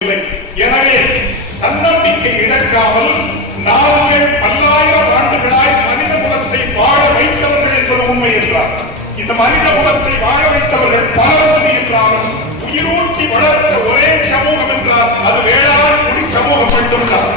எனவே தன்னம்பிக்கை இழக்காமல் நாங்கள் பல்லாயிரம் ஆண்டுகளாய் மனித குலத்தை வாழ வைத்தவர்கள் என்பது உண்மை என்றார். இந்த மனித குலத்தை வாழ வைத்தவர்கள் பலரும் என்றாலும் உயிரூட்டி வளர்த்த ஒரே சமூகம் என்றால் அது வேளாண் குடி சமூகம் மட்டும்தான்.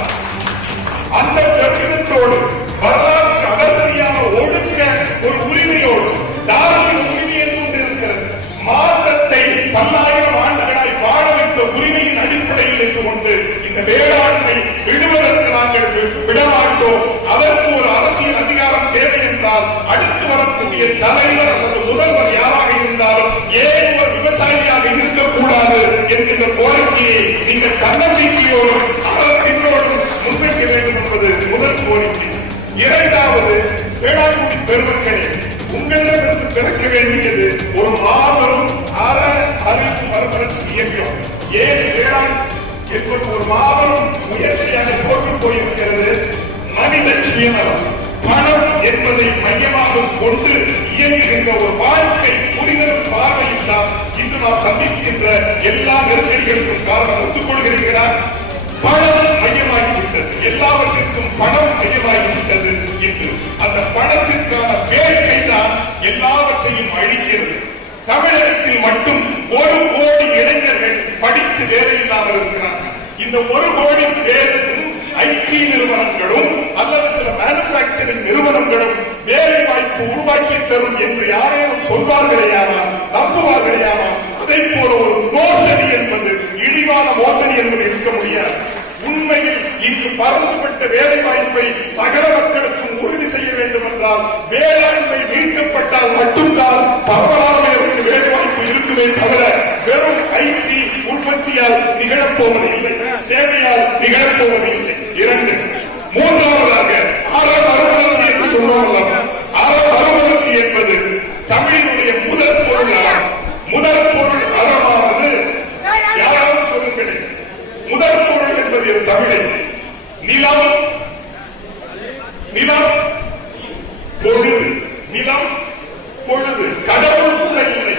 அந்த பெருமிதத்தோடு வரலாற்று அடர்த்தியான ஒழுக்க ஒரு உரிமையோடு தார்மீக உரிமை என்று இருக்கிறது. மாற்றத்தை பல்லாயிரம் ஆண்டுகளாய் வாழ வைத்த உரிமையின் அடிப்படையில் இருந்து கொண்டு இந்த வேளாண்மை விடுவதற்கு நாங்கள் விடமாட்டோம். அதற்கு ஒரு அரசியல் அதிகாரம் தேவை என்றால் அடுத்து வரக்கூடிய தலைவர் அல்லது முதல்வர் யாராக இருந்தாலும் ஏன் ஒரு விவசாயியாக இருக்கக்கூடாது என்கின்ற கோரிக்கையை நீங்கள் தன்னம்பிக்கையோடும் பின்னோடும் முன்வைக்க வேண்டும் என்பது முதல் கோரிக்கை. இரண்டாவது, வேளாண்மை பெருமக்களே, உங்களிடமிருந்து பிறக்க வேண்டியது ஒரு மாபெரும் அறிவு மறுமலர்ச்சி இயக்கம். ஏன் வேளாண் என்பது ஒரு மாபெரும் முயற்சியாக தோற்று போயிருக்கிறது. மனித சுயநலம், பணம் என்பதை மையமாக கொண்டு இயங்குகின்ற ஒரு வாழ்க்கை புரிதல் பார்வையில் தான் இன்று நாம் சந்திக்கின்ற எல்லா நெருக்கடிகளுக்கும் காரணம். ஒத்துக்கொள்கிறீர்களா? பணம் மையமாகிவிட்டது, எல்லாவற்றிற்கும் பணம் மையமாகிவிட்டது. இன்று அந்த பணத்திற்கான வேட்கை தான் எல்லாவற்றையும் அழிக்கிறது. தமிழகத்தில் மட்டும் 1 கோடி இளைஞர்கள் படித்து வேலை இல்லாமல் இருக்கிறார்கள். இந்த 1 கோடி பேருக்கும் ஐடி நிறுவனங்களும் அல்லது சில மேனுபேக்சரிங் நிறுவனங்களும் வேலை வாய்ப்பு உருவாக்கி தரும் என்று யாரேனும் சொல்வார்களேயானால், நம்புவார்களேயானால், அதை போல ஒரு மோசடி என்பது, இழிவான மோசடி என்பது இருக்க முடியாது. உண்மையில் இங்கு பரந்துபட்ட வேலை வாய்ப்பை சகல மக்களுக்கும் உறுதி செய்ய வேண்டும் என்றால் வேளாண்மை மீட்கப்பட்டால் மட்டும்தான் பரவலானவர்களுக்கு வேலை வாய்ப்பு இருக்குமே தவிர வெறும் ஐடி உற்பத்தியால் நிகழப்போவது இல்லை, சேவையால் நிகழப்போவது இல்லை. 2, மூன்றாவதாக மறுமலர்ச்சி என்று சொல்லுவாங்க. மறுமலர்ச்சி என்பது தமிழினுடைய முதல் பொருள் அறம். முதல் பொருள் அறமானது யாராவது சொல்லுங்கள். முதல் பொருள் என்பது தமிழை நிலம், நிலம் பொழுது, நிலம் பொழுது, கடவுள் கூட இல்லை.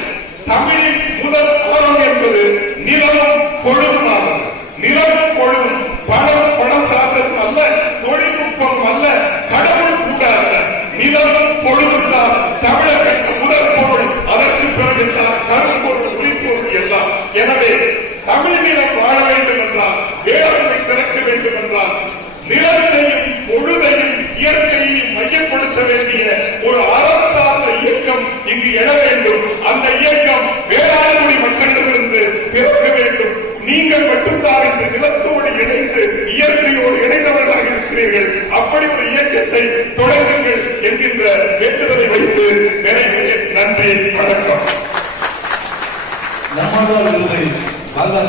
தமிழின் முதல் அறம் என்பது நிலமும் பொழுதுமானது. நிலமும் பொழுதும் பணம் சார்ந்தது அல்ல, தொழில்நுட்பம் அல்ல, கடவுள் கூட அல்ல, நிலமும் பொழுதும் தான் தமிழர்களுக்கு முதல் பொருள். அதற்கு பிறகு கரும்பொருள், உயிர்பொருள் எல்லாம். எனவே தமிழ் நிலம் வாழ வேண்டும் என்றால், வேளாண்மை சிறக்க வேண்டும் என்றால், நிலத்தையும் பொழுதையும் இயற்கையையும் மையப்படுத்த வேண்டிய ஒரு அறம் சார்ந்த இயக்கம் இங்கு எழ வேண்டும். அந்த இயக்கம் வேளாண்மை மக்களிடமிருந்து பிறக்க வேண்டும். நீங்கள் மட்டும்தான் இந்த நிலத்தோடு இணைந்து இயற்கையோடு இணைந்தவர்களாக இருக்கிறீர்கள். அப்படி ஒரு இயக்கத்தை தொடங்குங்கள் என்கின்ற வேண்டுதலை வைத்து நிறைவேறேன். நன்றி, வணக்கம். நம்மளோட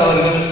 அவர்கள்